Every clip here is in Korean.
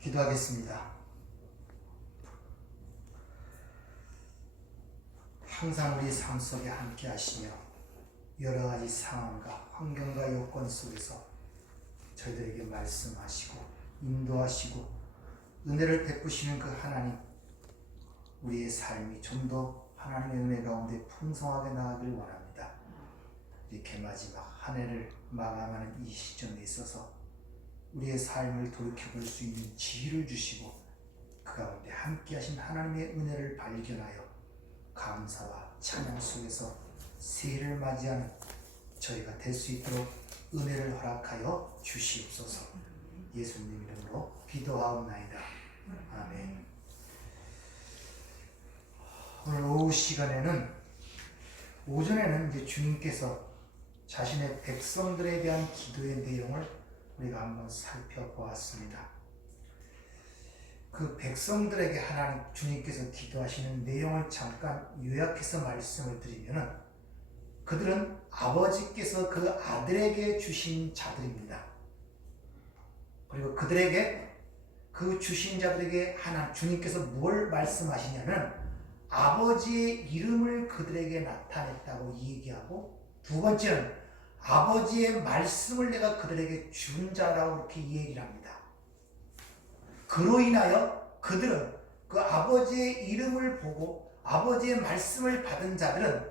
기도하겠습니다. 항상 우리 삶 속에 함께 하시며 여러 가지 상황과 환경과 요건 속에서 저희들에게 말씀하시고 인도하시고 은혜를 베푸시는 그 하나님, 우리의 삶이 좀 더 하나님의 은혜 가운데 풍성하게 나아가길 원합니다. 이렇게 마지막 한 해를 마감하는 이 시점에 있어서 우리의 삶을 돌이켜볼 수 있는 지혜를 주시고 그 가운데 함께 하신 하나님의 은혜를 발견하여 감사와 찬양 속에서 새해를 맞이하는 저희가 될 수 있도록 은혜를 허락하여 주시옵소서. 예수님 이름으로 기도하옵나이다. 아멘. 오늘 오후 시간에는, 오전에는 이제 주님께서 자신의 백성들에 대한 기도의 내용을 우리가 한번 살펴보았습니다. 그 백성들에게 하나님 주님께서 기도하시는 내용을 잠깐 요약해서 말씀을 드리면은, 그들은 아버지께서 그 아들에게 주신 자들입니다. 그리고 그들에게, 그 주신 자들에게 하나님 주님께서 뭘 말씀하시냐면 아버지의 이름을 그들에게 나타냈다고 얘기하고, 두 번째는 아버지의 말씀을 내가 그들에게 준 자라고 이렇게 얘기를 합니다. 그로 인하여 그들은 그 아버지의 이름을 보고 아버지의 말씀을 받은 자들은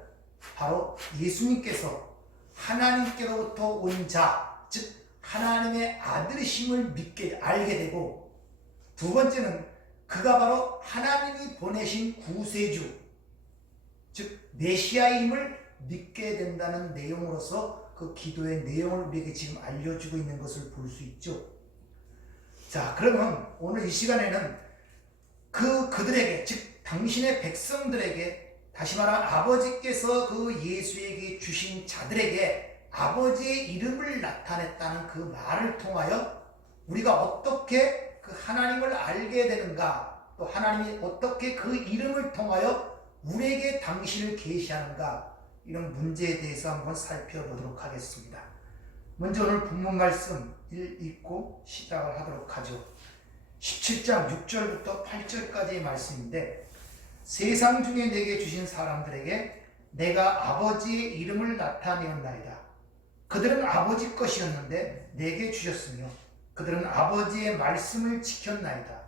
바로 예수님께서 하나님께로부터 온 자, 즉 하나님의 아들이심을 알게 되고, 두 번째는 그가 바로 하나님이 보내신 구세주, 즉 메시아임을 믿게 된다는 내용으로서 그 기도의 내용을 우리에게 지금 알려주고 있는 것을 볼 수 있죠. 자, 그러면 오늘 이 시간에는 그들에게, 즉 당신의 백성들에게, 다시 말하면 아버지께서 그 예수에게 주신 자들에게 아버지의 이름을 나타냈다는 그 말을 통하여 우리가 어떻게 그 하나님을 알게 되는가, 또 하나님이 어떻게 그 이름을 통하여 우리에게 당신을 계시하는가, 이런 문제에 대해서 한번 살펴보도록 하겠습니다. 먼저 오늘 본문 말씀 읽고 시작을 하도록 하죠. 17장 6절부터 8절까지의 말씀인데, 세상 중에 내게 주신 사람들에게 내가 아버지의 이름을 나타내었나이다. 그들은 아버지 것이었는데 내게 주셨으며 그들은 아버지의 말씀을 지켰나이다.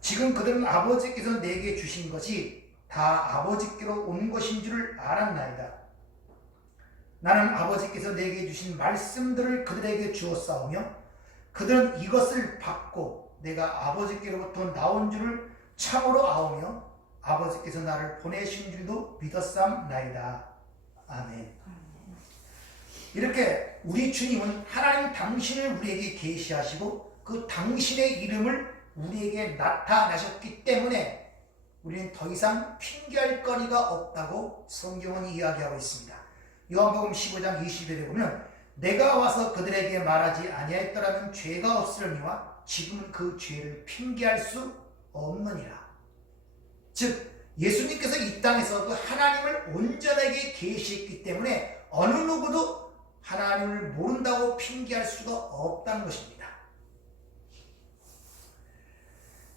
지금 그들은 아버지께서 내게 주신 것이 다 아버지께로 온 것인 줄 알았나이다. 나는 아버지께서 내게 주신 말씀들을 그들에게 주었사오며 그들은 이것을 받고 내가 아버지께로부터 나온 줄을 참으로 아오며 아버지께서 나를 보내신 줄도 믿었사옵나이다. 아멘. 이렇게 우리 주님은 하나님 당신을 우리에게 계시하시고 그 당신의 이름을 우리에게 나타나셨기 때문에 우리는 더 이상 핑계할 거리가 없다고 성경은 이야기하고 있습니다. 요한복음 15장 20절에 보면 내가 와서 그들에게 말하지 아니하였더라면 죄가 없으려니와 지금은 그 죄를 핑계할 수 없느니라. 즉 예수님께서 이 땅에서 그 하나님을 온전하게 계시했기 때문에 어느 누구도 하나님을 모른다고 핑계할 수가 없다는 것입니다.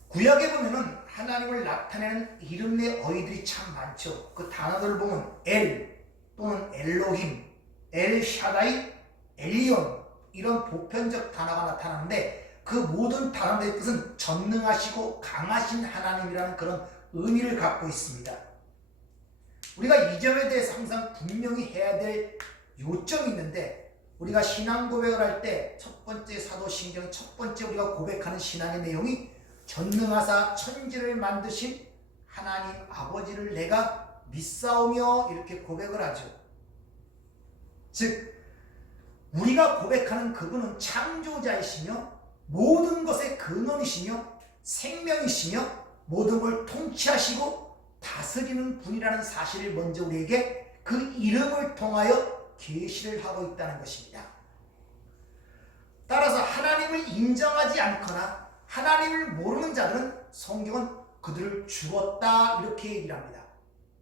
구약에 보면은 하나님을 나타내는 이름의 어휘들이 참 많죠. 그 단어들을 보면 엘 또는 엘로힘, 엘샤다이, 엘리온, 이런 보편적 단어가 나타나는데 그 모든 단어들의 뜻은 전능하시고 강하신 하나님이라는 그런 의미를 갖고 있습니다. 우리가 이 점에 대해서 항상 분명히 해야 될 요점이 있는데, 우리가 신앙 고백을 할 때 첫 번째 사도신경 첫 번째 우리가 고백하는 신앙의 내용이 전능하사 천지를 만드신 하나님 아버지를 내가 믿사오며 이렇게 고백을 하죠. 즉 우리가 고백하는 그분은 창조자이시며 모든 것의 근원이시며 생명이시며 모든 걸 통치하시고 다스리는 분이라는 사실을 먼저 우리에게 그 이름을 통하여 계시를 하고 있다는 것입니다. 따라서 하나님을 인정하지 않거나 하나님을 모르는 자들은 성경은 그들을 죽었다 이렇게 얘기를 합니다.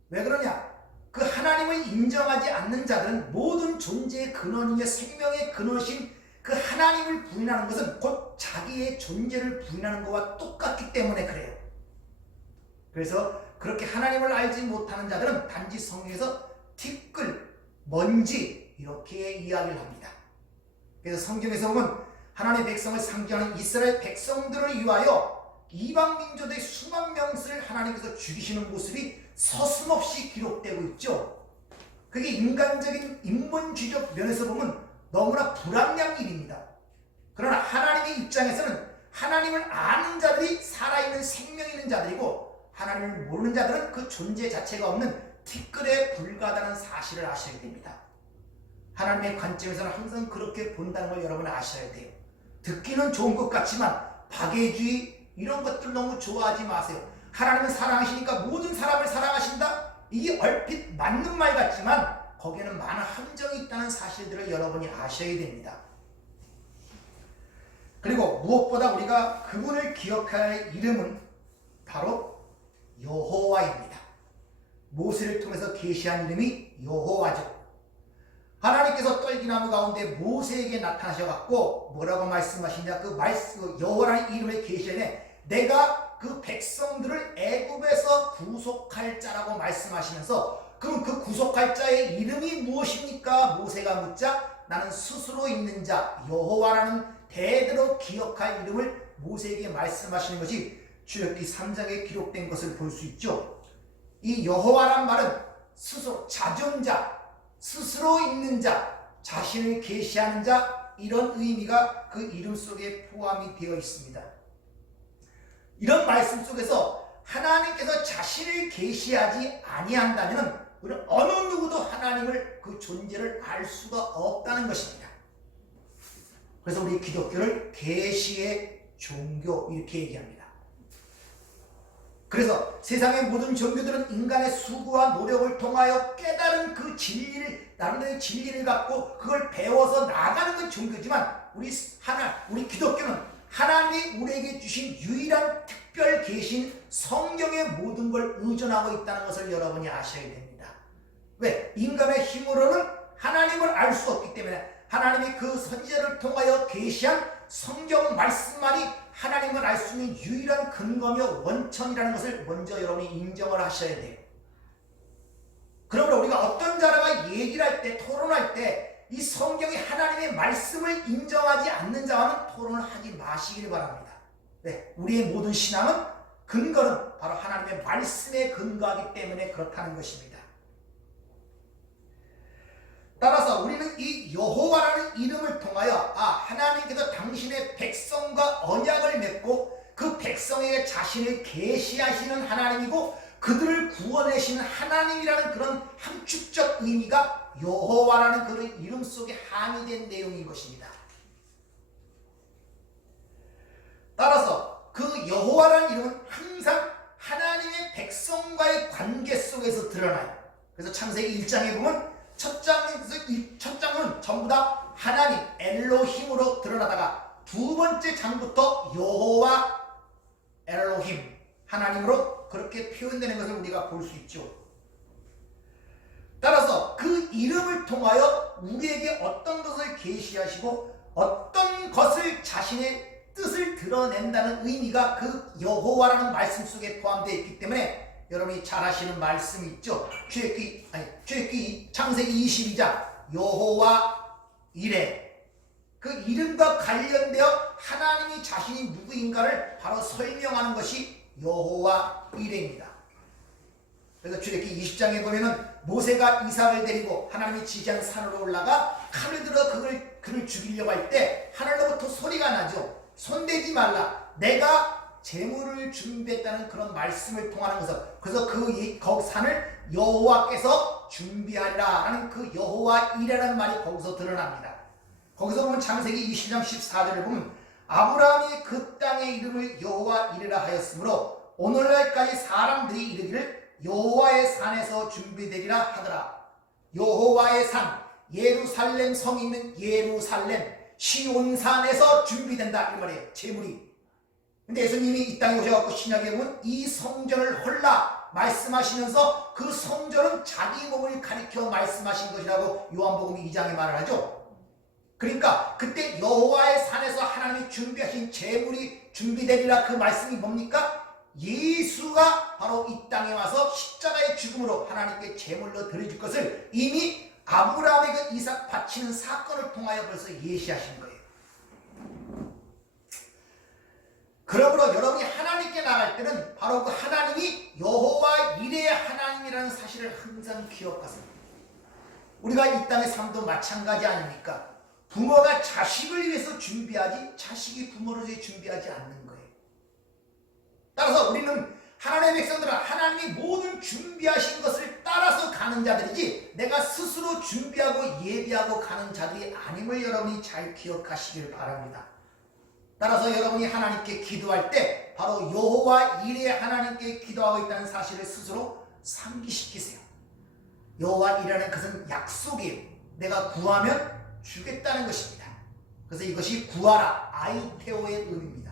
왜 그러냐? 그 하나님을 인정하지 않는 자들은 모든 존재의 근원이며 생명의 근원이신 그 하나님을 부인하는 것은 곧 자기의 존재를 부인하는 것과 똑같기 때문에 그래요. 그래서 그렇게 하나님을 알지 못하는 자들은 단지 성경에서 티끌, 먼지 이렇게 이야기를 합니다. 그래서 성경에서 보면 하나님의 백성을 상징하는 이스라엘 백성들을 위하여 이방 민족의 수만 명을 하나님께서 죽이시는 모습이 서슴없이 기록되고 있죠. 그게 인간적인 인본주의적 면에서 보면 너무나 불합리한 일입니다. 그러나 하나님의 입장에서는 하나님을 아는 자들이 살아있는 생명 있는 자들이고 하나님을 모르는 자들은 그 존재 자체가 없는 티끌에 불과하다는 사실을 아셔야 됩니다. 하나님의 관점에서는 항상 그렇게 본다는 걸 여러분 아셔야 돼요. 듣기는 좋은 것 같지만 박애주의 이런 것들 너무 좋아하지 마세요. 하나님은 사랑하시니까 모든 사람을 사랑하신다? 이게 얼핏 맞는 말 같지만 거기에는 많은 함정이 있다는 사실들을 여러분이 아셔야 됩니다. 그리고 무엇보다 우리가 그분을 기억해야 할 이름은 바로 여호와입니다. 모세를 통해서 계시한 이름이 여호와죠. 하나님께서 떨기나무 가운데 모세에게 나타나셔갖고 뭐라고 말씀하시냐, 그 여호와라는 이름을 계시하네 내가 그 백성들을 애굽에서 구속할 자라고 말씀하시면서 그럼 그 구속할 자의 이름이 무엇입니까? 모세가 묻자 나는 스스로 있는 자 여호와라는 대대로 기억할 이름을 모세에게 말씀하시는 것이 출애굽기 3장에 기록된 것을 볼 수 있죠. 이 여호와란 말은 스스로 자존자, 스스로 있는 자, 자신을 계시하는 자 이런 의미가 그 이름 속에 포함이 되어 있습니다. 이런 말씀 속에서 하나님께서 자신을 계시하지 아니한다면 우리는 어느 누구도 하나님을 그 존재를 알 수가 없다는 것입니다. 그래서 우리 기독교를 계시의 종교 이렇게 얘기합니다. 그래서 세상의 모든 종교들은 인간의 수고와 노력을 통하여 깨달은 그 진리를 나름대로 진리를 갖고 그걸 배워서 나아가는 건 종교지만 우리 기독교는 하나님이 우리에게 주신 유일한 특별 계신 성경의 모든 걸 의존하고 있다는 것을 여러분이 아셔야 됩니다. 왜? 인간의 힘으로는 하나님을 알 수 없기 때문에 하나님이 그 선지자를 통하여 계시한 성경 말씀만이 하나님을 알 수 있는 유일한 근거며 원천이라는 것을 먼저 여러분이 인정을 하셔야 돼요. 그러므로 우리가 어떤 자라가 얘기를 할 때, 토론할 때 이 성경이 하나님의 말씀을 인정하지 않는 자와는 토론을 하지 마시길 바랍니다. 네, 우리의 모든 신앙은 근거는 바로 하나님의 말씀에 근거하기 때문에 그렇다는 것입니다. 따라서 우리는 이 여호와라는 이름을 통하여 하나님께서 당신의 백성과 언약을 맺고 그 백성에게 자신을 계시하시는 하나님이고 그들을 구원하시는 하나님이라는 그런 함축적 의미가 여호와라는 그런 이름 속에 함유된 내용인 것입니다. 따라서 그 여호와라는 이름은 항상 하나님의 백성과의 관계 속에서 드러나요. 그래서 창세기 1장에 보면 첫 장은 전부 다 하나님 엘로힘으로 드러나다가 두 번째 장부터 여호와 엘로힘 하나님으로 그렇게 표현되는 것을 우리가 볼 수 있죠. 따라서 그 이름을 통하여 우리에게 어떤 것을 계시하시고 어떤 것을 자신의 뜻을 드러낸다는 의미가 그 여호와라는 말씀 속에 포함되어 있기 때문에 여러분이 잘 아시는 말씀이 있죠. 출애굽기 창세기 22장 여호와 이레, 그 이름과 관련되어 하나님이 자신이 누구인가를 바로 설명하는 것이 여호와 이레입니다. 그래서 출애굽기 20장에 보면은 모세가 이삭을 데리고 하나님이 지시한 산으로 올라가 칼을 들어 그를 죽이려고 할 때 하늘로부터 소리가 나죠. 손대지 말라. 내가 제물을 준비했다는 그런 말씀을 통하는 것을, 그래서 그 산을 여호와께서 준비하리라 하는 그 여호와 이레라는 말이 거기서 드러납니다. 거기서 보면 창세기 20장 14절을 보면 아브라함이 그 땅의 이름을 여호와 이레라 하였으므로 오늘날까지 사람들이 이르기를 여호와의 산에서 준비되리라 하더라. 여호와의 산, 예루살렘 성이 있는 예루살렘 시온산에서 준비된다 이 말이에요. 제물이. 근데 예수님이 이 땅에 오셔서 신약에 보면 이 성전을 헐라 말씀하시면서 그 성전은 자기 몸을 가리켜 말씀하신 것이라고 요한복음 2장에 말을 하죠. 그러니까 그때 여호와의 산에서 하나님이 준비하신 제물이 준비되리라. 그 말씀이 뭡니까? 예수가 바로 이 땅에 와서 십자가의 죽음으로 하나님께 제물로 드려질 것을 이미 아브라함에게 이삭 바치는 사건을 통하여 벌써 예시하신 거예요. 그러므로 여러분이 하나님께 나갈 때는 바로 그 하나님이 여호와 이레의 하나님이라는 사실을 항상 기억하세요. 우리가 이 땅의 삶도 마찬가지 아닙니까? 부모가 자식을 위해서 준비하지 자식이 부모를 위해 준비하지 않는 거예요. 따라서 우리는 하나님의 백성들은 하나님이 모든 준비하신 것을 따라서 가는 자들이지 내가 스스로 준비하고 예비하고 가는 자들이 아님을 여러분이 잘 기억하시길 바랍니다. 따라서 여러분이 하나님께 기도할 때 바로 여호와 이레 하나님께 기도하고 있다는 사실을 스스로 상기시키세요. 여호와 이레는 것은 약속이에요. 내가 구하면 주겠다는 것입니다. 그래서 이것이 구하라 아이테오의 의미입니다.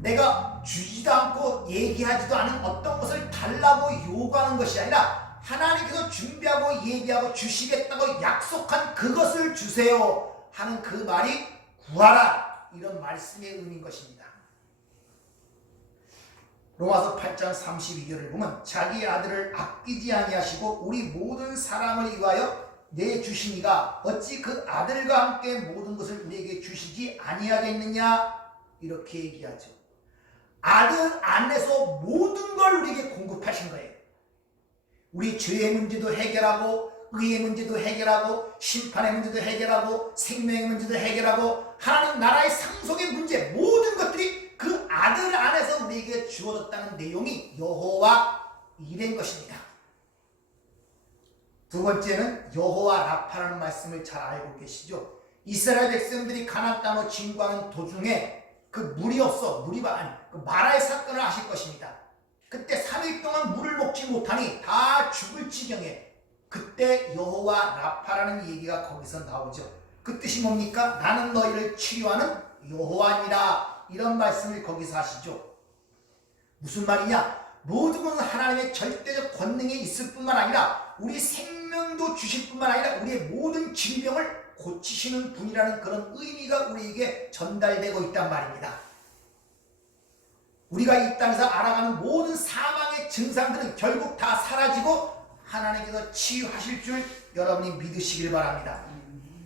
내가 주지도 않고 얘기하지도 않은 어떤 것을 달라고 요구하는 것이 아니라 하나님께서 준비하고 예비하고 주시겠다고 약속한 그것을 주세요 하는 그 말이 구하라, 이런 말씀의 의미인 것입니다. 로마서 8장 32절을 보면 자기 아들을 아끼지 아니하시고 우리 모든 사람을 위하여 내주시니가 어찌 그 아들과 함께 모든 것을 우리에게 주시지 아니하겠느냐, 이렇게 얘기하죠. 아들 안에서 모든 걸 우리에게 공급하신 거예요. 우리 죄의 문제도 해결하고 의의 문제도 해결하고 심판의 문제도 해결하고 생명의 문제도 해결하고 하나님 나라의 상속의 문제, 모든 것들이 그 아들 안에서 우리에게 주어졌다는 내용이 여호와 이레인 것입니다. 두 번째는 여호와 라파라는 말씀을 잘 알고 계시죠. 이스라엘 백성들이 가나안 땅으로 진구하는 도중에 그 물이 없어, 그 마라의 사건을 아실 것입니다. 그때 3일 동안 물을 먹지 못하니 다 죽을 지경에, 그때 여호와 라파라는 얘기가 거기서 나오죠. 그 뜻이 뭡니까? 나는 너희를 치료하는 여호와니라, 이런 말씀을 거기서 하시죠. 무슨 말이냐? 모든 것은 하나님의 절대적 권능에 있을 뿐만 아니라 우리 생명도 주실 뿐만 아니라 우리의 모든 질병을 고치시는 분이라는 그런 의미가 우리에게 전달되고 있단 말입니다. 우리가 이 땅에서 알아가는 모든 사망의 증상들은 결국 다 사라지고 하나님께서 치유하실 줄 여러분이 믿으시길 바랍니다.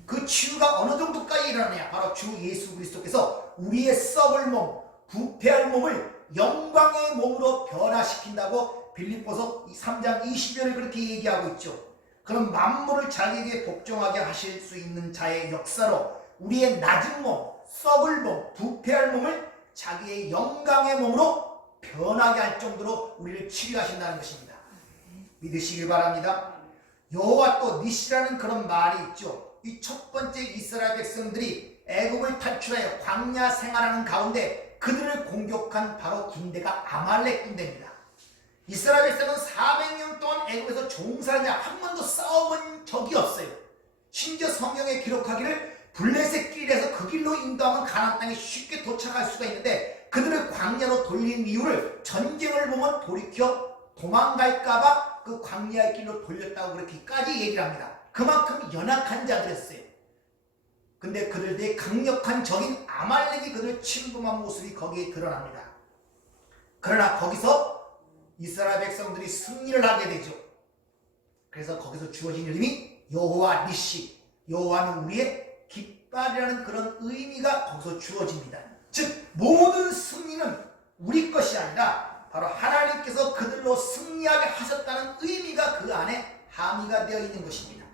그 치유가 어느 정도까지 일어나냐? 바로 주 예수 그리스도께서 우리의 썩을 몸, 부패할 몸을 영광의 몸으로 변화시킨다고 빌립보서 3장 20절을 그렇게 얘기하고 있죠. 그럼 만물을 자기에게 복종하게 하실 수 있는 자의 역사로 우리의 낮은 몸, 썩을 몸, 부패할 몸을 자기의 영광의 몸으로 변하게 할 정도로 우리를 치유하신다는 것입니다. 믿으시길 바랍니다. 여호와 또 니시라는 그런 말이 있죠. 이 첫 번째 이스라엘 백성들이 애굽을 탈출하여 광야 생활하는 가운데 그들을 공격한 바로 군대가 아말렉 군대입니다. 이스라엘 백성은 400년 동안 애굽에서 종살이냐 한 번도 싸워본 적이 없어요. 심지어 성경에 기록하기를 블레셋 길에서 그 길로 인도하면 가나안 땅에 쉽게 도착할 수가 있는데 그들을 광야로 돌린 이유를 전쟁을 보면 돌이켜 도망갈까봐 그 광야의 길로 돌렸다고 그렇게까지 얘기를 합니다. 그만큼 연약한 자들이었어요. 근데 그들의 강력한 적인 아말렉이 그들을 침범한 모습이 거기에 드러납니다. 그러나 거기서 이스라엘 백성들이 승리를 하게 되죠. 그래서 거기서 주어진 이름이 여호와 니시, 여호와는 우리의 깃발이라는 그런 의미가 거기서 주어집니다. 즉 모든 승리는 우리 것이 아니라 바로 하나님께서 그들로 승리하게 하셨다는 의미가 그 안에 함의가 되어 있는 것입니다.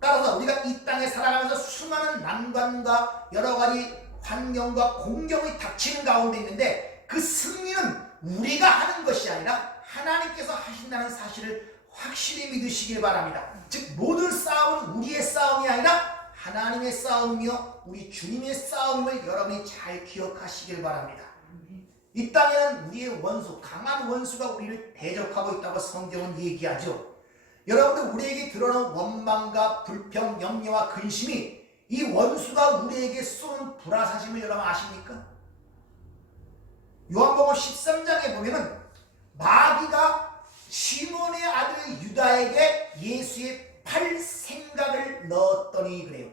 따라서 우리가 이 땅에 살아가면서 수많은 난관과 여러 가지 환경과 공경이 닥치는 가운데 있는데 그 승리는 우리가 하는 것이 아니라 하나님께서 하신다는 사실을 확실히 믿으시길 바랍니다. 즉 모든 싸움은 우리의 싸움이 아니라 하나님의 싸움이며 우리 주님의 싸움을 여러분이 잘 기억하시길 바랍니다. 이 땅에는 우리의 원수, 강한 원수가 우리를 대적하고 있다고 성경은 얘기하죠. 여러분들 우리에게 드러나는 원망과 불평, 염려와 근심이 이 원수가 우리에게 쏘는 불화사심을 여러분 아십니까? 요한복음 13장에 보면은 마귀가 시몬의 아들 유다에게 예수의 팔 생각을 넣었더니 그래요.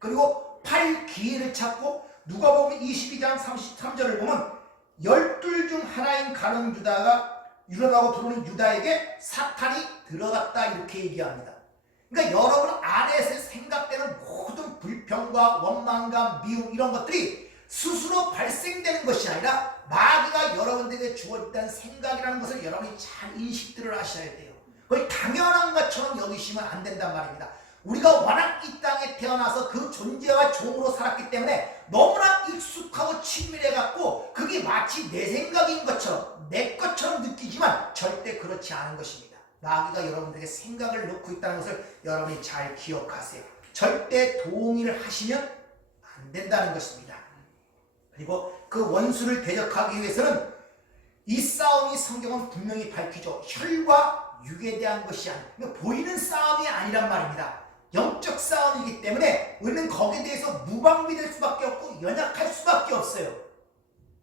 그리고 팔 기회를 찾고 누가복음 22장 33절을 보면 12 중 하나인 가룟 유다가 유럽하고 들어오는 유다에게 사탄이 들어갔다 이렇게 얘기합니다. 그러니까 여러분 안에서 생각되는 모든 불평과 원망과 미움 이런 것들이 스스로 발생되는 것이 아니라 마귀가 여러분들에게 주었다는 생각이라는 것을 여러분이 잘 인식들을 하셔야 돼요. 그걸 당연한 것처럼 여기시면 안 된단 말입니다. 우리가 워낙 이 땅에 태어나서 그 존재와 종으로 살았기 때문에 너무나 익숙하고 친밀해갖고 그게 마치 내 생각인 것처럼 내 것처럼 느끼지만 절대 그렇지 않은 것입니다. 마귀가 여러분들에게 생각을 넣고 있다는 것을 여러분이 잘 기억하세요. 절대 동의를 하시면 안 된다는 것입니다. 그리고 그 원수를 대적하기 위해서는 이 싸움이 성경은 분명히 밝히죠. 혈과 육에 대한 것이 아니라 그러니까 보이는 싸움이 아니란 말입니다. 영적 싸움이기 때문에 우리는 거기에 대해서 무방비될 수밖에 없고 연약할 수밖에 없어요.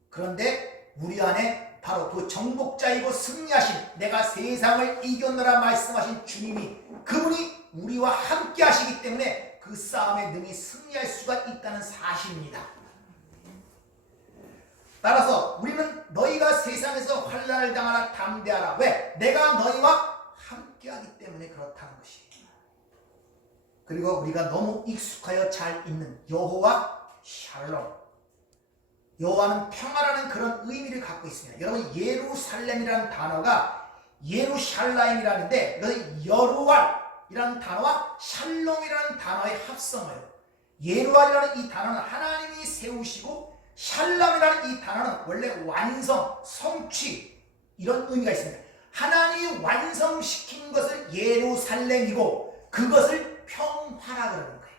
그런데 우리 안에 바로 그 정복자이고 승리하신 내가 세상을 이겨노라 말씀하신 주님이 그분이 우리와 함께 하시기 때문에 그 싸움에 능히 승리할 수가 있다는 사실입니다. 따라서 우리는 너희가 세상에서 환난을 당하나 담대하라. 왜? 내가 너희와 함께하기 때문에 그렇다는 것이에요. 그리고 우리가 너무 익숙하여 잘 읽는 여호와 샬롬. 여호와는 평화라는 그런 의미를 갖고 있습니다. 여러분 예루살렘이라는 단어가 예루샬라임이라는데 이것은 여루왈이라는 단어와 샬롬이라는 단어의 합성어예요. 예루왈이라는 이 단어는 하나님이 세우시고 샬롬이라는 이 단어는 원래 완성, 성취 이런 의미가 있습니다. 하나님이 완성시킨 것을 예루살렘이고 그것을 평화라 그러는 거예요.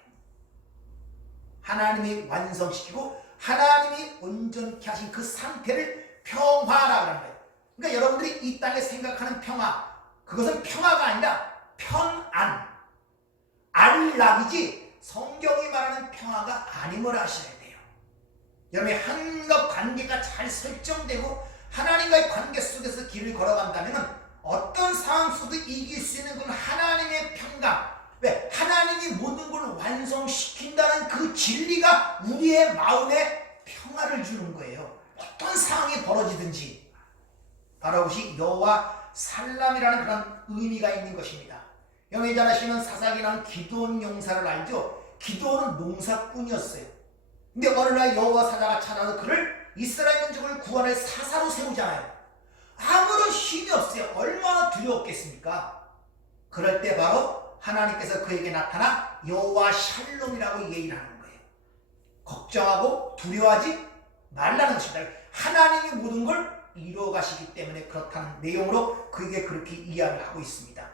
하나님이 완성시키고 하나님이 온전케 하신 그 상태를 평화라 그러는 거예요. 그러니까 여러분들이 이 땅에 생각하는 평화, 그것은 평화가 아니라 평안, 안락이지 성경이 말하는 평화가 아님을 아셔야 돼요. 여러분이 하나님과 관계가 잘 설정되고 하나님과의 관계 속에서 길을 걸어간다면 어떤 상황 속도 이길 수 있는 건 하나님의 평강. 왜? 하나님이 모든 걸 완성시킨다는 그 진리가 우리의 마음에 평화를 주는 거예요. 어떤 상황이 벌어지든지. 바로 그것이 여호와 살람이라는 그런 의미가 있는 것입니다. 여러분이 잘 아시는 사사기는 기드온 용사를 알죠? 기드온은 농사꾼이었어요. 근데 어느 날 여호와 사자가 찾아서 그를 이스라엘 민족을 구원할 사사로 세우잖아요. 아무런 힘이 없어요. 얼마나 두려웠겠습니까? 그럴 때 바로 하나님께서 그에게 나타나 여호와 샬롬이라고 얘기를 하는 거예요. 걱정하고 두려워하지 말라는 것입니다. 하나님이 모든 걸 이루어 가시기 때문에 그렇다는 내용으로 그에게 그렇게 이야기를 하고 있습니다.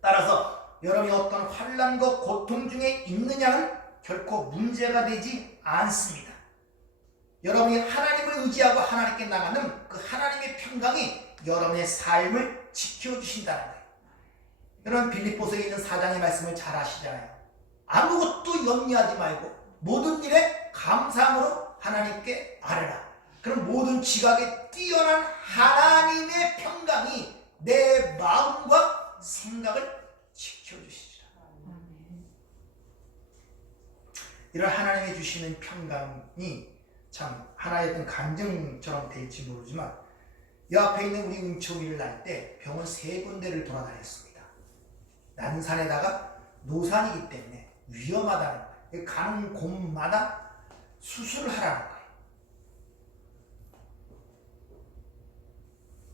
따라서 여러분이 어떤 환난과 고통 중에 있느냐는 결코 문제가 되지 않습니다. 여러분이 하나님을 의지하고 하나님께 나가는 그 하나님의 평강이 여러분의 삶을 지켜주신다는 거예요. 여러분 빌립보서에 있는 4장의 말씀을 잘 아시잖아요. 아무것도 염려하지 말고 모든 일에 감사함으로 하나님께 아뢰라. 그럼 모든 지각에 뛰어난 하나님의 평강이 내 마음과 생각을 지켜주시리라. 이런 하나님이 주시는 평강이 참 하나의 어떤 간증처럼 될지 모르지만 이 앞에 있는 우리 은총이를 날 때 병원 3군데를 돌아다녔습니다. 난산에다가 노산이기 때문에 위험하다는 거예요. 가는 곳마다 수술을 하라는 거예요.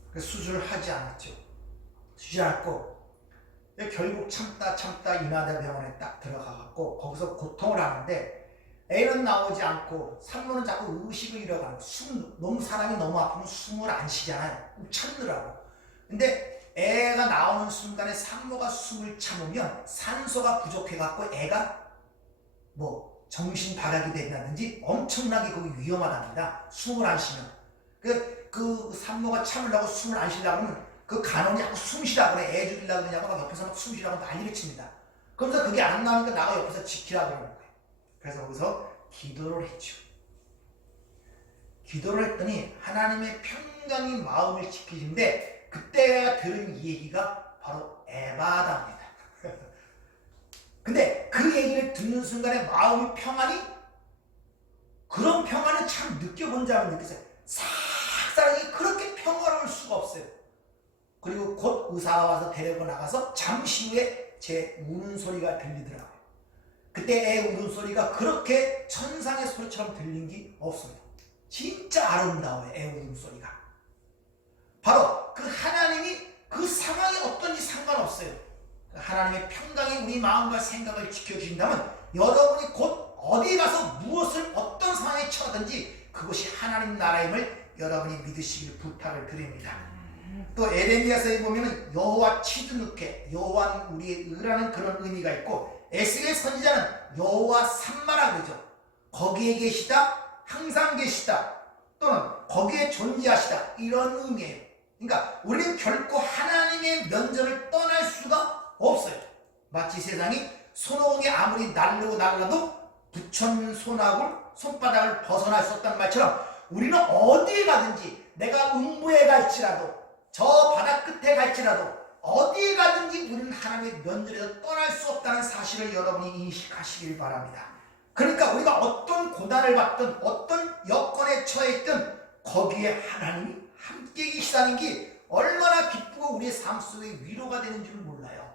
그래서 수술을 하지 않았죠. 수술 않고 결국 참다 인하대병원에 딱 들어가갖고 거기서 고통을 하는데 애는 나오지 않고 산모는 자꾸 의식을 잃어가는 사람이 너무 아프면 숨을 안 쉬잖아요. 참느라고. 근데 애가 나오는 순간에 산모가 숨을 참으면 산소가 부족해갖고 애가 정신 발작이 된다든지 엄청나게 거기 위험하답니다. 숨을 안 쉬면. 그 산모가 참으려고 숨을 안 쉬려고 하면 그 간호원이 자꾸 숨 쉬라고 그래. 애 죽이려고 그러냐고 막 옆에서 막 숨 쉬라고 난리를 칩니다. 그러면서 그게 안 나오니까 나가 옆에서 지키라고 그러는 거예요. 그래서 거기서 기도를 했죠. 기도를 했더니 하나님의 평강이 마음을 지키신데 그때 들은 얘기가 바로 에바다입니다. 근데 그 얘기를 듣는 순간에 마음의 평안이, 그런 평안을 참 느껴본 자는 느꼈어요. 싹싹이 그렇게 평화로울 수가 없어요. 그리고 곧 의사가 와서 데리고 나가서 잠시 후에 제 우는 소리가 들리더라고요. 그때 애 우는 소리가 그렇게 천상의 소리처럼 들린 게 없습니다. 진짜 아름다워요. 애 우는 소리가. 바로 그 하나님이 그 상황이 어떤지 상관없어요. 하나님의 평강이 우리 마음과 생각을 지켜주신다면 여러분이 곧 어디 가서 무엇을 어떤 상황에 처하든지 그것이 하나님 나라임을 여러분이 믿으시길 부탁을 드립니다. 또 에레미야서에 보면은 여호와 치드누케, 여호와는 우리의 의라는 그런 의미가 있고, 에스겔 선지자는 여호와 삼마라 그러죠. 거기에 계시다, 항상 계시다, 또는 거기에 존재하시다, 이런 의미예요. 그러니까 우리는 결코 하나님의 면전을 떠날 수가 없어요. 마치 세상이 손오공이 아무리 날르고 나가도 붙였는 손바닥을 벗어날 수 없다는 말처럼 우리는 어디에 가든지, 내가 음부에 갈지라도 저 바다 끝에 갈지라도 어디에 가든지 우리는 하나님의 면전에서 떠날 수 없다는 사실을 여러분이 인식하시길 바랍니다. 그러니까 우리가 어떤 고난을 받든 어떤 여건에 처해 있든 거기에 하나님이 함께 계시다는 게 얼마나 기쁘고 우리의 삶 속에 위로가 되는 줄 몰라요.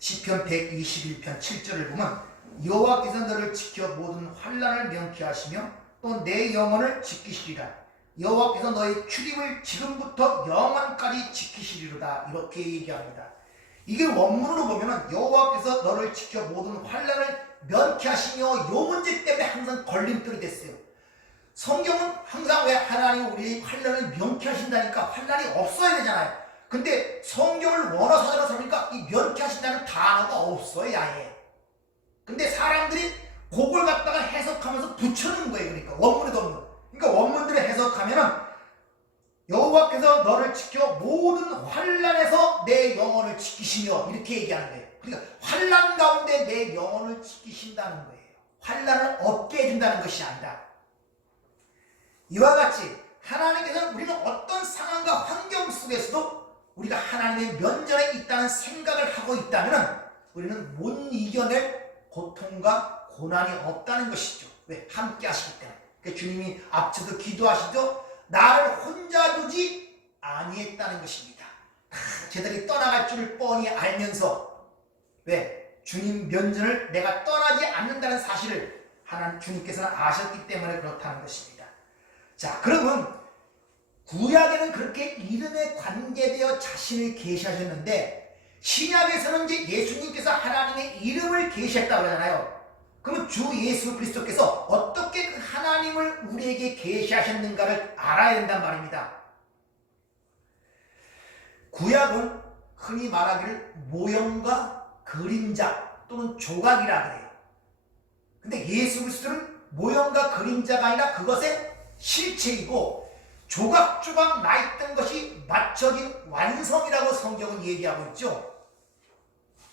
시편 121편 7절을 보면 여호와께서 너를 지켜 모든 환난을 명케 하시며 또 내 영혼을 지키시리라. 여호와께서 너의 출입을 지금부터 영원까지 지키시리로다. 이렇게 얘기합니다. 이게 원문으로 보면 여호와께서 너를 지켜 모든 환난을 면케 하시며, 요 문제 때문에 항상 걸림돌이 됐어요. 성경은 항상 왜 하나님이 우리 환난을 명케 하신다니까 환난이 없어야 되잖아요. 근데 성경을 원어사전으로 써보니까 이 면케 하신다는 단어가 없어요, 아예. 근데 사람들이 그걸 갖다가 해석하면서 붙여놓은 거예요. 그러니까 원문에도 없는. 그러니까 원문들을 해석하면은 여호와께서 너를 지켜 모든 환난에서 내 영혼을 지키시며, 이렇게 얘기하는 거예요. 그러니까 환난 가운데 내 영혼을 지키신다는 거예요. 환난을 없게 해준다는 것이 아니라, 이와 같이 하나님께서는 우리는 어떤 상황과 환경 속에서도 우리가 하나님의 면전에 있다는 생각을 하고 있다면 우리는 못 이겨낼 고통과 고난이 없다는 것이죠. 왜? 함께 하시기 때문에. 그러니까 주님이 앞서도 기도하시죠. 나를 혼자 두지 아니했다는 것입니다. 제들이 떠나갈 줄을 뻔히 알면서, 왜? 주님 면전을 내가 떠나지 않는다는 사실을 하나님 주님께서는 아셨기 때문에 그렇다는 것입니다. 자, 그러면 구약에는 그렇게 이름에 관계되어 자신을 계시하셨는데 신약에서는 이제 예수님께서 하나님의 이름을 계시했다고 하잖아요. 그러면 주 예수 그리스도께서 어떻게 그 하나님을 우리에게 계시하셨는가를 알아야 된단 말입니다. 구약은 흔히 말하기를 모형과 그림자 또는 조각이라 그래요. 근데 예수 그리스도는 모형과 그림자가 아니라 그것의 실체이고 조각조각 나있던 것이 맞춰진 완성이라고 성경은 얘기하고 있죠.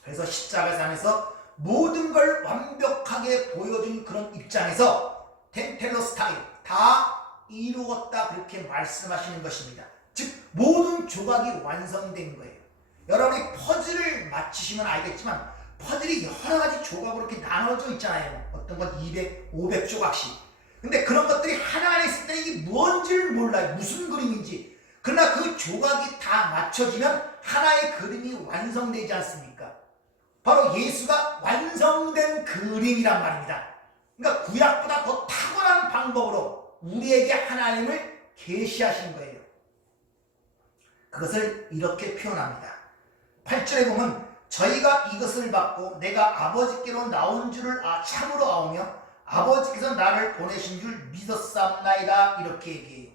그래서 십자가에서 안에서 모든 걸 완벽하게 보여준 그런 입장에서 텐텔로스타이, 다 이루었다, 그렇게 말씀하시는 것입니다. 즉 모든 조각이 완성된 거예요. 여러분이 퍼즐을 맞히시면 알겠지만 퍼즐이 여러 가지 조각으로 이렇게 나눠져 있잖아요. 어떤 건 200, 500조각씩. 근데 그런 것들이 하나하나 있을 때 이게 뭔지를 몰라요. 무슨 그림인지. 그러나 그 조각이 다 맞춰지면 하나의 그림이 완성되지 않습니까? 바로 예수가 완성된 그림이란 말입니다. 그러니까 구약보다 더 탁월한 방법으로 우리에게 하나님을 계시하신 거예요. 그것을 이렇게 표현합니다. 8절에 보면 저희가 이것을 받고 내가 아버지께로 나온 줄을 참으로 아오며 아버지께서 나를 보내신 줄 믿었사옵나이다, 이렇게 얘기해요.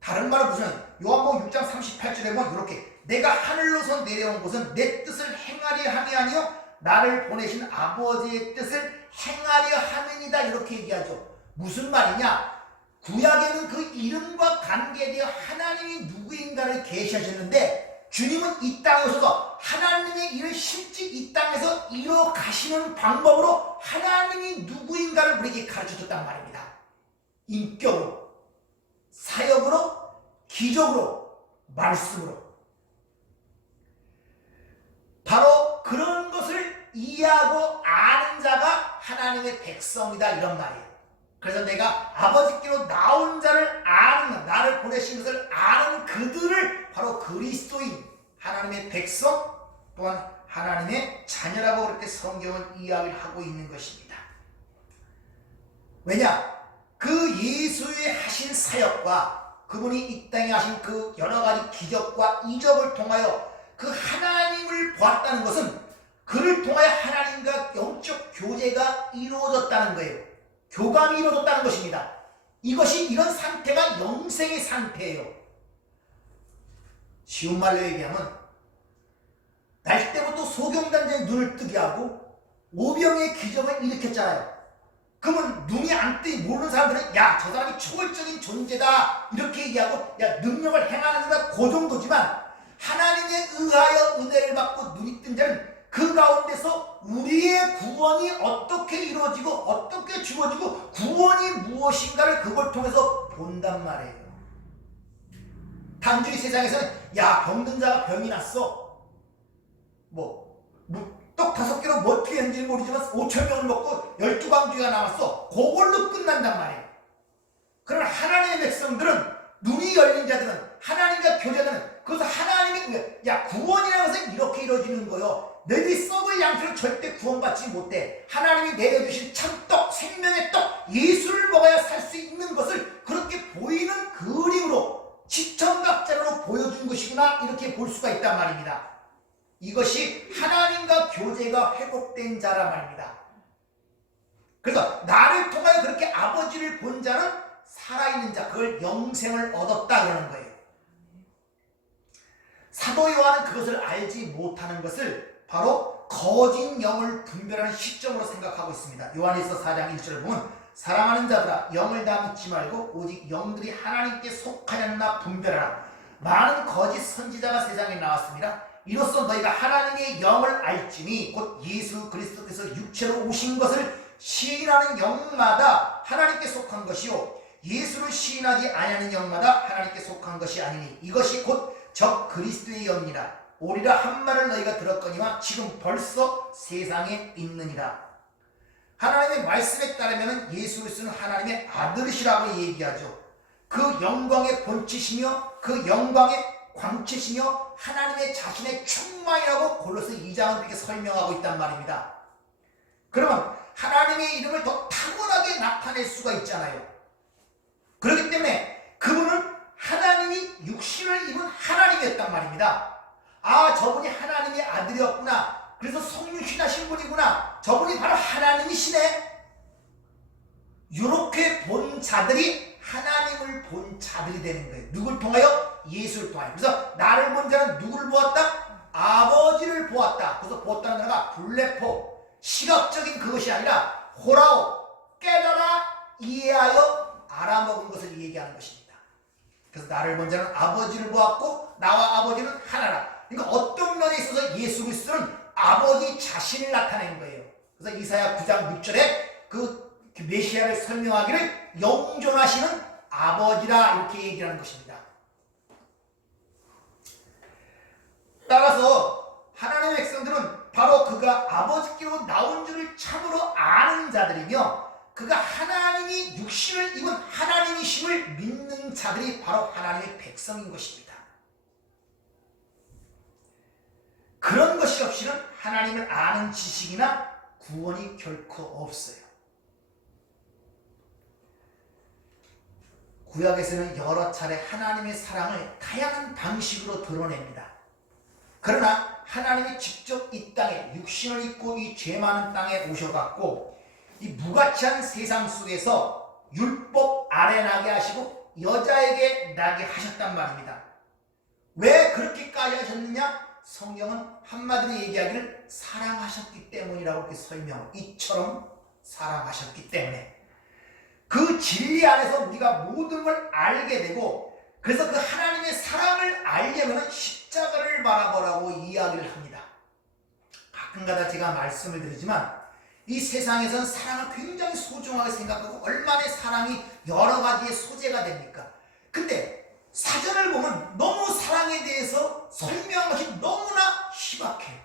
다른 말은 무슨, 요한복음 6장 38절에 보면 이렇게 내가 하늘로서 내려온 것은 내 뜻을 행하려 함이 아니요 나를 보내신 아버지의 뜻을 행하려 함이니이다, 이렇게 얘기하죠. 무슨 말이냐? 구약에는 그 이름과 관계되어 하나님이 누구인가를 계시하셨는데 주님은 이 땅에 오셔서 하나님의 일을 실제 이 땅에서 이뤄 가시는 방법으로 하나님이 누구인가를 우리에게 가르쳐줬단 말입니다. 인격으로, 사역으로, 기적으로, 말씀으로. 바로 그 그런 것을 이해하고 아는 자가 하나님의 백성이다 이런 말이에요. 그래서 내가 아버지께로 나온 자를 아는, 나를 보내신 것을 아는 그들을 바로 그리스도인, 하나님의 백성, 또한 하나님의 자녀라고 그렇게 성경은 이야기를 하고 있는 것입니다. 왜냐? 그 예수의 하신 사역과 그분이 이 땅에 하신 그 여러 가지 기적과 이적을 통하여 그 하나님을 보았다는 것은 그를 통하여 하나님과 영적 교제가 이루어졌다는 거예요. 교감이 이루어졌다는 것입니다. 이것이 이런 상태가 영생의 상태예요. 쉬운 말로 얘기하면 날 때부터 소경단장이 눈을 뜨게 하고 오병의 기적을 일으켰잖아요. 그러면 눈이 안 뜨니 모르는 사람들은 야, 저 사람이 초월적인 존재다 이렇게 얘기하고 야, 능력을 행하는 자가 그 정도지만 하나님에 의하여 은혜를 받고 눈이 뜬 자는 그 가운데서 우리의 구원이 어떻게 이루어지고 어떻게 주어지고 구원이 무엇인가를 그걸 통해서 본단 말이에요. 단순히 세상에서는 야, 병든 자가 병이 났어, 떡 5개로 뭐 어떻게 했는지 모르지만 5,000명을 먹고 12광주가 남았어, 그걸로 끝난단 말이에요. 그러나 하나님의 백성들은, 눈이 열린 자들은, 하나님과 교제하는, 그것은 하나님의, 야, 구원이라는 것은 이렇게 이루어지는 거요. 너희들이 썩을 양식을 절대 구원받지 못해. 하나님이 내려주신 참떡, 생명의 떡, 예수를 먹어야 살 수 있는 것을 그렇게 보이는 그림으로 시청각자로 보여준 것이구나, 이렇게 볼 수가 있단 말입니다. 이것이 하나님과 교제가 회복된 자란 말입니다. 그래서 나를 통하여 그렇게 아버지를 본 자는 살아있는 자, 그걸 영생을 얻었다 그러는 거예요. 사도 요한은 그것을 알지 못하는 것을 바로 거짓 영을 분별하는 시점으로 생각하고 있습니다. 요한일서 4장 1절을 보면 사랑하는 자들아, 영을 다 믿지 말고 오직 영들이 하나님께 속하였나 분별하라. 많은 거짓 선지자가 세상에 나왔습니다. 이로써 너희가 하나님의 영을 알지니 곧 예수 그리스도께서 육체로 오신 것을 시인하는 영마다 하나님께 속한 것이요 예수를 시인하지 아니하는 영마다 하나님께 속한 것이 아니니 이것이 곧 적 그리스도의 영이라. 오리라 한 말을 너희가 들었거니와 지금 벌써 세상에 있느니라. 하나님의 말씀에 따르면 예수 그리스도는 하나님의 아들이시라고 얘기하죠. 그 영광의 본체시며 그 영광의 광채시며 하나님의 자신의 충만이라고 골로새 2장은 그렇게 설명하고 있단 말입니다. 그러면 하나님의 이름을 더 탁월하게 나타낼 수가 있잖아요. 그렇기 때문에 그분은 하나님이 육신을 입은 하나님이었단 말입니다. 아, 저분이 하나님의 아들이었구나, 그래서 성육신하신 분이구나, 저분이 바로 하나님이시네, 이렇게 본 자들이 하나님을 본 자들이 되는 거예요. 누굴 통하여? 예수를 통하여. 그래서 나를 본 자는 누구를 보았다? 아버지를 보았다. 그래서 보았다는 단어가 블레포, 시각적인 그것이 아니라 호라오, 깨달아 이해하여 알아먹은 것을 얘기하는 것입니다. 그래서 나를 본 자는 아버지를 보았고 나와 아버지는 하나라. 그러니까 어떤 면에 있어서 예수 그리스도는 아버지 자신을 나타낸 거예요. 그래서 이사야 9장 6절에 그 메시아를 설명하기를 영존하시는 아버지라 이렇게 얘기하는 것입니다. 따라서 하나님의 백성들은 바로 그가 아버지께로 나온 줄을 참으로 아는 자들이며 그가 하나님이 육신을 입은 하나님이심을 믿는 자들이 바로 하나님의 백성인 것입니다. 그런 것이 없이는 하나님을 아는 지식이나 구원이 결코 없어요. 구약에서는 여러 차례 하나님의 사랑을 다양한 방식으로 드러냅니다. 그러나 하나님이 직접 이 땅에 육신을 입고 이 죄 많은 땅에 오셔갖고 이 무가치한 세상 속에서 율법 아래 나게 하시고 여자에게 나게 하셨단 말입니다. 왜 그렇게까지 하셨느냐? 성경은 한마디로 얘기하기를 사랑하셨기 때문이라고 이렇게 설명하고, 이처럼 사랑하셨기 때문에 그 진리 안에서 우리가 모든 걸 알게 되고, 그래서 그 하나님의 사랑을 알려면 십자가를 바라보라고 이야기를 합니다. 가끔가다 제가 말씀을 드리지만 이 세상에서는 사랑을 굉장히 소중하게 생각하고 얼마나 사랑이 여러 가지의 소재가 됩니까? 근데 사전을 보면 너무 사랑에 대해서 설명한 것이 너무나 희박해요.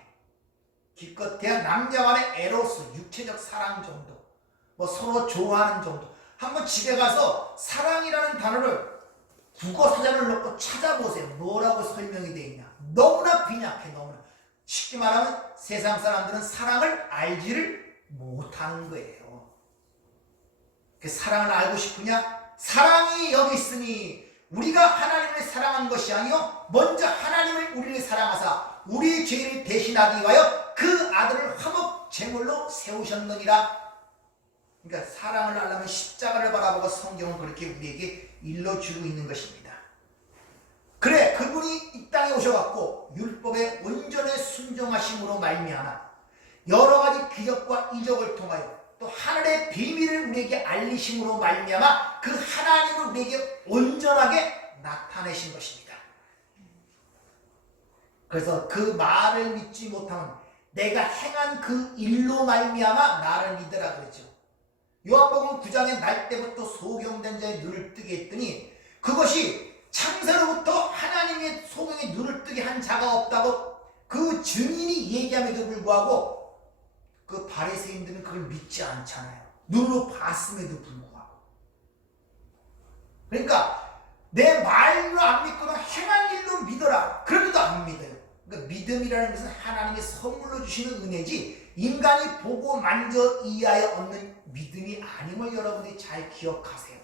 기껏해야 남녀 간의 에로스, 육체적 사랑 정도, 뭐 서로 좋아하는 정도. 한번 집에 가서 사랑이라는 단어를 국어 사전을 놓고 찾아보세요. 뭐라고 설명이 되어 있냐. 너무나 빈약해. 너무나. 쉽게 말하면 세상 사람들은 사랑을 알지를 못하는 거예요. 그 사랑을 알고 싶으냐? 사랑이 여기 있으니 우리가 하나님을 사랑한 것이 아니요 먼저 하나님을 우리를 사랑하사 우리의 죄를 대신하기 위하여 그 아들을 화목 제물로 세우셨느니라. 그러니까 사랑을 알려면 십자가를 바라보고 성경은 그렇게 우리에게 일러주고 있는 것입니다. 그래, 그분이 이 땅에 오셔갖고 율법의 온전에 순종하심으로 말미암아 여러 가지 기적과 이적을 통하여 또 하늘의 비밀을 우리에게 알리심으로 말미암아 그 하나님을 우리에게 온전하게 나타내신 것입니다. 그래서 그 말을 믿지 못하면 내가 행한 그 일로 말미암아 나를 믿으라 그랬죠. 요한복음 9장에 날 때부터 소경된 자의 눈을 뜨게 했더니 그것이 창세로부터 하나님의 소경의 눈을 뜨게 한 자가 없다고 그 증인이 얘기함에도 불구하고 그 바리새인들은 그걸 믿지 않잖아요. 눈으로 봤음에도 불구하고. 그러니까 내 말로 안 믿거나 행한 일로 믿어라. 그래도 안 믿어요. 그러니까 믿음이라는 것은 하나님의 선물로 주시는 은혜지 인간이 보고 만져 이해하여 얻는 믿음이 아님을 여러분이 잘 기억하세요.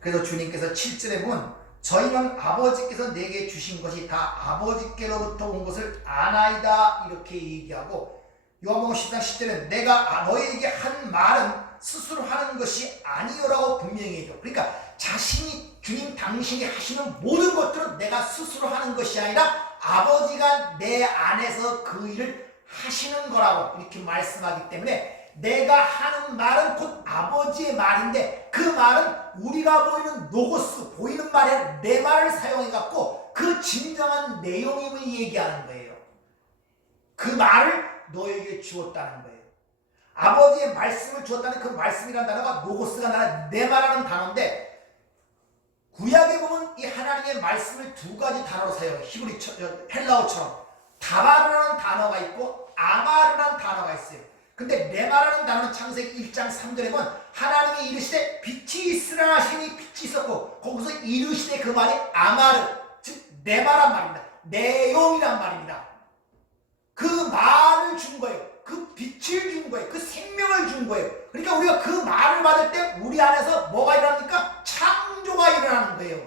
그래서 주님께서 7절에 보면 저희는 아버지께서 내게 주신 것이 다 아버지께로부터 온 것을 아나이다 이렇게 얘기하고 요한복음 10장 10절에 내가 너희에게 한 말은 스스로 하는 것이 아니요라고 분명히 해줘. 그러니까 자신이 주님 당신이 하시는 모든 것들은 내가 스스로 하는 것이 아니라 아버지가 내 안에서 그 일을 하시는 거라고 이렇게 말씀하기 때문에 내가 하는 말은 곧 아버지의 말인데 그 말은 우리가 보이는 노고스, 보이는 말에 내 말을 사용해갖고 그 진정한 내용임을 얘기하는 거예요. 그 말을 너에게 주었다는 거예요. 아버지의 말씀을 주었다는 그 말씀이라는 단어가 노고스가 아니라 내 말하는 단어인데 구약에 보면 이 하나님의 말씀을 두 가지 단어로 사용해요. 헬라어처럼 다바르라는 단어가 있고 아마르라는 단어가 있어요. 근데 내 말하는 단어는 창세기 1장 3절에 보면 하나님이 이르시되 빛이 있으라 하시니 빛이 있었고 거기서 이르시되 그 말이 아마르 즉 내 말한 말입니다. 내용이란 말입니다. 그 말을 준 거예요. 그 빛을 준 거예요. 그 생명을 준 거예요. 그러니까 우리가 그 말을 받을 때 우리 안에서 뭐가 일어납니까? 창조가 일어나는 거예요.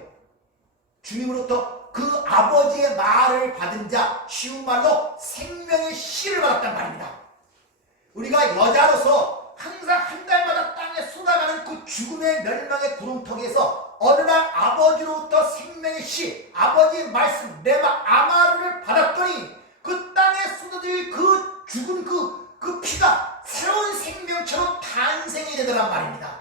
주님으로부터 그 아버지의 말을 받은 자, 쉬운 말로 생명의 씨를 받았단 말입니다. 우리가 여자로서 항상 한 달마다 땅에 쏟아가는 그 죽음의 멸망의 구름통에서 어느 날 아버지로부터 생명의 씨, 아버지의 말씀, 내 말 아마르를 받았더니 그 땅에 쏟아질 그 죽은 그 피가 새로운 생명처럼 탄생이 되더란 말입니다.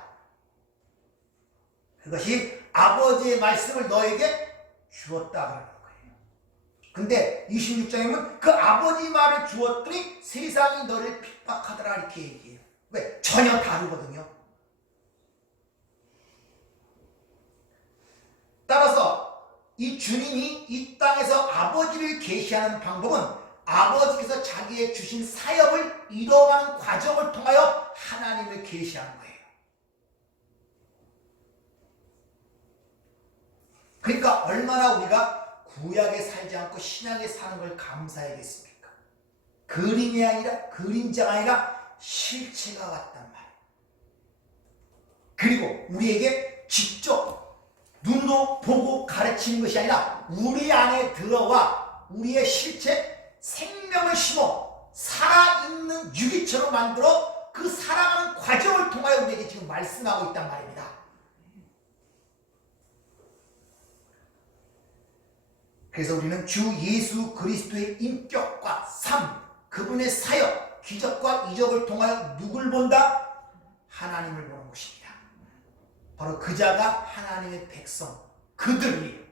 그것이 아버지의 말씀을 너에게 주었다고 하는 거예요. 근데 26장에 보면 그 아버지 말을 주었더니 세상이 너를 핍박하더라 이렇게 얘기해요. 왜? 전혀 다르거든요. 따라서 이 주님이 이 땅에서 아버지를 계시하는 방법은 아버지께서 자기의 주신 사역을 이뤄가는 과정을 통하여 하나님을 계시하는 거예요. 그러니까 얼마나 우리가 구약에 살지 않고 신약에 사는 걸 감사하겠습니까? 그림이 아니라 그림자가 아니라 실체가 왔단 말이에요. 그리고 우리에게 직접 눈으로 보고 가르치는 것이 아니라 우리 안에 들어와 우리의 실체 생명을 심어 살아있는 유기체로 만들어 그 살아가는 과정을 통하여 우리에게 지금 말씀하고 있단 말입니다. 그래서 우리는 주 예수 그리스도의 인격과 삶, 그분의 사역, 기적과 이적을 통하여 누굴 본다? 하나님을 보는 것입니다. 바로 그 자가 하나님의 백성, 그들이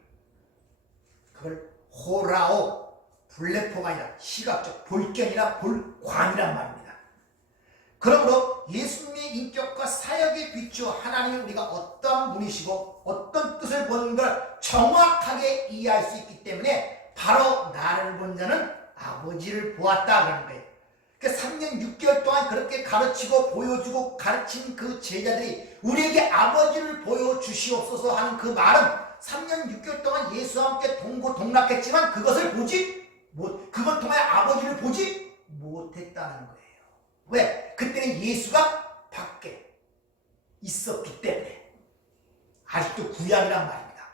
그걸 호라오, 블레포가 아니라 시각적, 볼 게 아니라 볼관이란 말입니다. 그러므로 예수님의 인격과 사역에 비추어 하나님은 우리가 어떠한 분이시고 어떤 뜻을 보는 걸 정확하게 이해할 수 있기 때문에 바로 나를 본 자는 아버지를 보았다 그러는 거예요. 그 3년 6개월 동안 그렇게 가르치고 보여주고 가르친 그 제자들이 우리에게 아버지를 보여주시옵소서 하는 그 말은 3년 6개월 동안 예수와 함께 동고동락했지만 그것을 그것 통해 아버지를 보지 못했다는 거예요. 왜? 그때는 예수가 밖에 있었기 때문에. 아직도 구약이란 말입니다.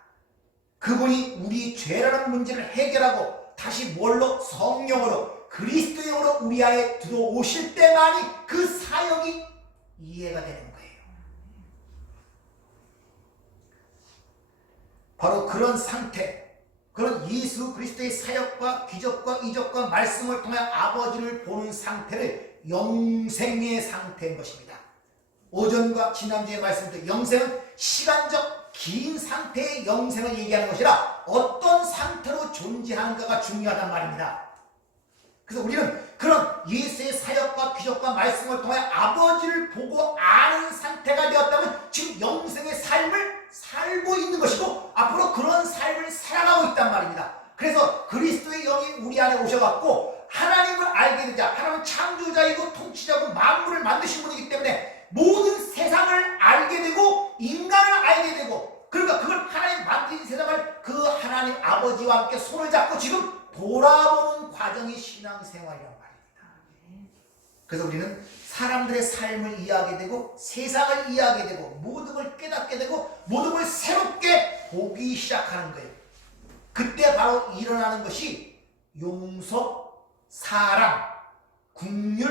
그분이 우리 죄라는 문제를 해결하고 다시 뭘로? 성령으로 그리스도의 영으로 우리 안에 들어오실 때만이 그 사역이 이해가 되는 거예요. 바로 그런 상태, 그런 예수 그리스도의 사역과 기적과 이적과 말씀을 통해 아버지를 보는 상태를 영생의 상태인 것입니다. 오전과 지난주에 말씀드린 영생은 시간적 긴 상태의 영생을 얘기하는 것이라 어떤 상태로 존재하는가가 중요하단 말입니다. 그래서 우리는 그런 예수의 사역과 기적과 말씀을 통해 아버지를 보고 아는 상태가 되었다면 지금 영생의 삶을 살고 있는 것이고 앞으로 그런 삶을 살아가고 있단 말입니다. 그래서 그리스도의 영이 우리 안에 오셔갖고 하나님을 알게 되자. 하나님은 창조자이고 통치자고 만물을 만드신 분이기 때문에 모든 세상을 알게 되고 인간을 알게 되고, 그러니까 그걸 하나님 만드신 세상을 그 하나님 아버지와 함께 손을 잡고 지금 돌아보는 과정이 신앙생활이란 말입니다. 그래서 우리는 사람들의 삶을 이해하게 되고 세상을 이해하게 되고 모든 걸 깨닫게 되고 모든 걸 새롭게 보기 시작하는 거예요. 그때 바로 일어나는 것이 용서, 사랑, 긍휼,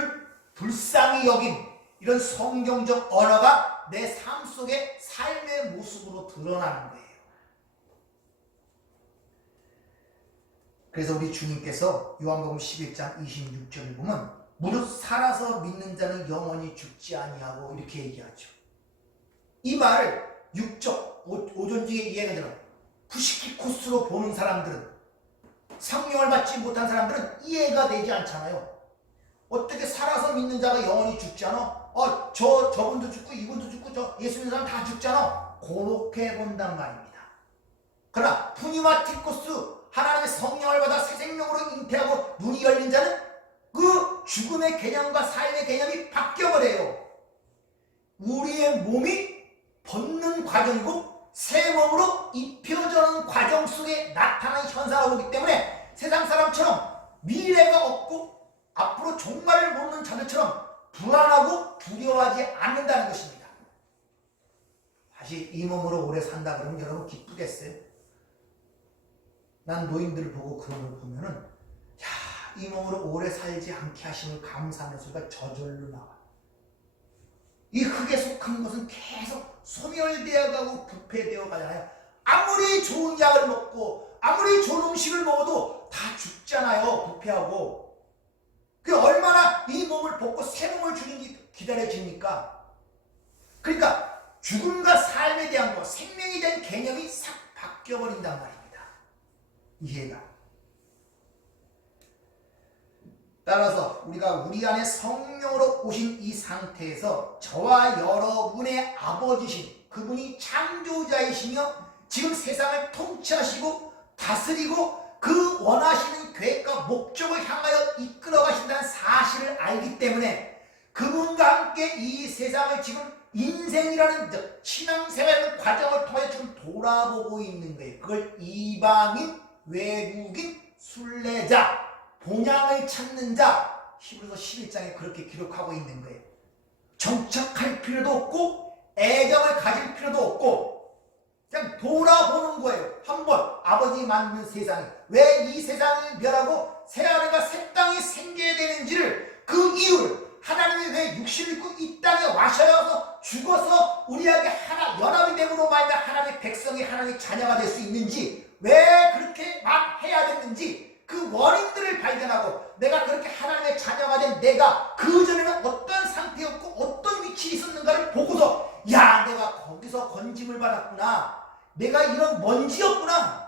불쌍히 여김, 이런 성경적 언어가 내 삶 속에 삶의 모습으로 드러나는 거예요. 그래서 우리 주님께서 요한복음 11장 26절을 보면 무릇 살아서 믿는 자는 영원히 죽지 아니하고 이렇게 얘기하죠. 이 말을 육적, 오존지에 이해가 되는 푸시키 코스로 보는 사람들은, 성령을 받지 못한 사람들은 이해가 되지 않잖아요. 어떻게 살아서 믿는 자가 영원히 죽지 않아? 저분도 죽고 이분도 죽고 저 예수 믿는 사람 다 죽잖아. 그렇게 본단 말입니다. 그러나 푸니마티코스, 하나님의 성령을 받아 새 생명으로 잉태하고 눈이 열린 자는 그 죽음의 개념과 삶의 개념이 바뀌어버려요. 우리의 몸이 벗는 과정이고 새 몸으로 입혀지는 과정 속에 나타나는 현상을 보기 때문에 세상 사람처럼 미래가 없고 앞으로 종말을 모르는 자들처럼 불안하고 두려워하지 않는다는 것입니다. 사실 이 몸으로 오래 산다 그러면 여러분 기쁘겠어요? 난 노인들을 보고 그런 걸 보면은 이 몸으로 오래 살지 않게 하심을 감사하는 소리가 저절로 나와. 이 흙에 속한 것은 계속 소멸되어 가고 부패되어 가잖아요. 아무리 좋은 약을 먹고 아무리 좋은 음식을 먹어도 다 죽잖아요. 부패하고. 그 얼마나 이 몸을 벗고 새 몸을 주는지 기다려집니까? 그러니까 죽음과 삶에 대한 것, 생명에 대한 개념이 싹 바뀌어버린단 말입니다. 이해가. 따라서 우리가 우리 안에 성령으로 오신 이 상태에서 저와 여러분의 아버지신 그분이 창조자이시며 지금 세상을 통치하시고 다스리고 그 원하시는 계획과 목적을 향하여 이끌어 가신다는 사실을 알기 때문에 그분과 함께 이 세상을 지금 인생이라는 신앙생활의 과정을 통해 지금 돌아보고 있는 거예요. 그걸 이방인, 외국인, 순례자, 본향을 찾는 자, 히브리서 11장에 그렇게 기록하고 있는 거예요. 정착할 필요도 없고 애정을 가질 필요도 없고 그냥 돌아보는 거예요. 한번 아버지 만든 세상에 왜 이 세상을 멸하고 새하늘과 새 땅이 생겨야 되는지를, 그 이유를, 하나님이 왜 육신을 입고 이 땅에 와셔서 죽어서 우리에게 하나 연합이 됨으로 말미암아 하나님의 백성이 하나님의 자녀가 될 수 있는지, 왜 그렇게만 해야 됐는지 그 원인들을 발견하고 내가 그렇게 하나님의 자녀가 된 내가 그전에는 어떤 상태였고 어떤 위치에 있었는가를 보고서 야, 내가 거기서 건짐을 받았구나, 내가 이런 먼지였구나.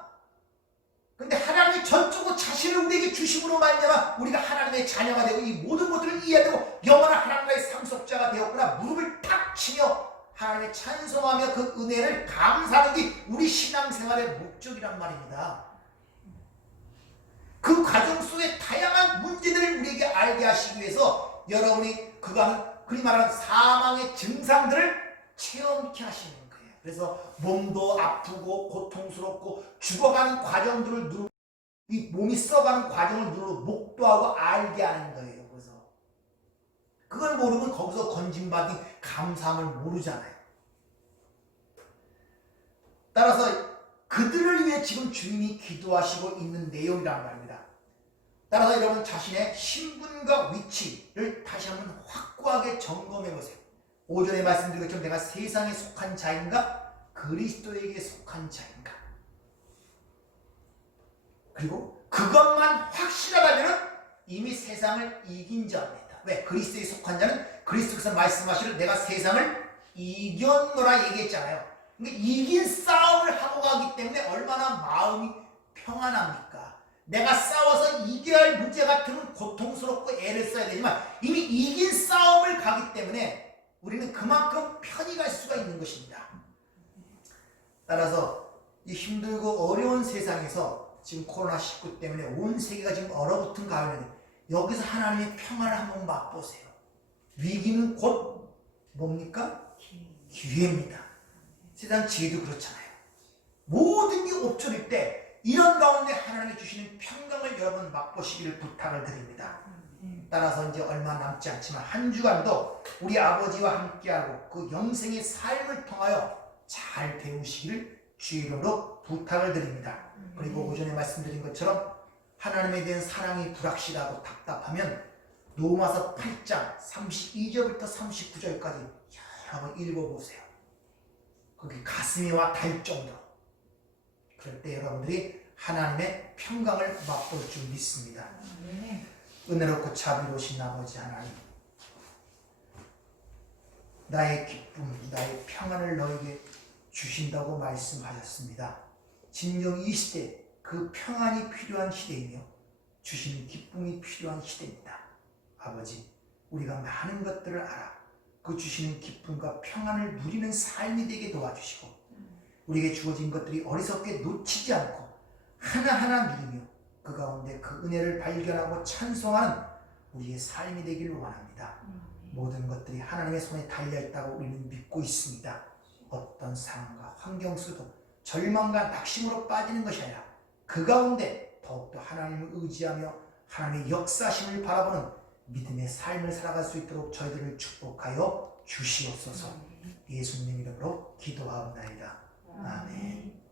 근데 하나님이 전적으로 자신을 우리에게 주심으로 말미암아 우리가 하나님의 자녀가 되고 이 모든 것들을 이해하고 영원한 하나님의 상속자가 되었구나. 무릎을 탁 치며 하나님의 찬송하며 그 은혜를 감사하는 게 우리 신앙생활의 목적이란 말입니다. 그 과정 속에 다양한 문제들을 우리에게 알게 하시기 위해서 여러분이 그리 말하는 사망의 증상들을 체험케 하시는 거예요. 그래서 몸도 아프고 고통스럽고 죽어가는 과정들을 누르고 이 몸이 썩어가는 과정을 누르고 목도하고 알게 하는 거예요. 그래서 그걸 모르면 거기서 건진받은 감사함을 모르잖아요. 따라서 그들을 위해 지금 주님이 기도하시고 있는 내용이란 말입니다. 따라서 여러분 자신의 신분과 위치를 다시 한번 확고하게 점검해 보세요. 오전에 말씀드린 것처럼 내가 세상에 속한 자인가 그리스도에게 속한 자인가. 그리고 그것만 확실하다면 이미 세상을 이긴 자입니다. 왜? 그리스도에 속한 자는 그리스도께서 말씀하시길 내가 세상을 이겼노라 얘기했잖아요. 그러니까 이긴 싸움을 하고 가기 때문에 얼마나 마음이 평안합니까? 내가 싸워서 이겨야 할 문제 같으면 고통스럽고 애를 써야 되지만 이미 이긴 싸움을 가기 때문에 우리는 그만큼 편히 갈 수가 있는 것입니다. 따라서 이 힘들고 어려운 세상에서 지금 코로나19 때문에 온 세계가 지금 얼어붙은 가운데 여기서 하나님의 평안을 한번 맛보세요. 위기는 곧 뭡니까? 기회입니다. 세상 지혜도 그렇잖아요. 모든 게 옵졸일 때 이런 가운데 하나님이 주시는 평강을 여러분 맛보시기를 부탁을 드립니다. 따라서 이제 얼마 남지 않지만 한 주간도 우리 아버지와 함께하고 그 영생의 삶을 통하여 잘 배우시기를 주의 이름으로 부탁을 드립니다. 그리고 오전에 말씀드린 것처럼 하나님에 대한 사랑이 불확실하고 답답하면 로마서 8장 32절부터 39절까지 여러 번 읽어보세요. 거기 가슴이 와 닿을 정도로. 그럴 때 여러분들이 하나님의 평강을 맛볼 줄 믿습니다. 은혜롭고 자비로우신 아버지 하나님, 나의 기쁨, 나의 평안을 너에게 주신다고 말씀하셨습니다. 진정 이 시대 그 평안이 필요한 시대이며 주시는 기쁨이 필요한 시대입니다. 아버지, 우리가 많은 것들을 알아 그 주시는 기쁨과 평안을 누리는 삶이 되게 도와주시고 우리에게 주어진 것들이 어리석게 놓치지 않고 하나하나 누리며 그 가운데 그 은혜를 발견하고 찬송하는 우리의 삶이 되기를 원합니다. 모든 것들이 하나님의 손에 달려있다고 우리는 믿고 있습니다. 어떤 상황과 환경 속에도 절망과 낙심으로 빠지는 것이 아니라 그 가운데 더욱더 하나님을 의지하며 하나님의 역사심을 바라보는 믿음의 삶을 살아갈 수 있도록 저희들을 축복하여 주시옵소서. 예수님 이름으로 기도하옵나이다. 아멘.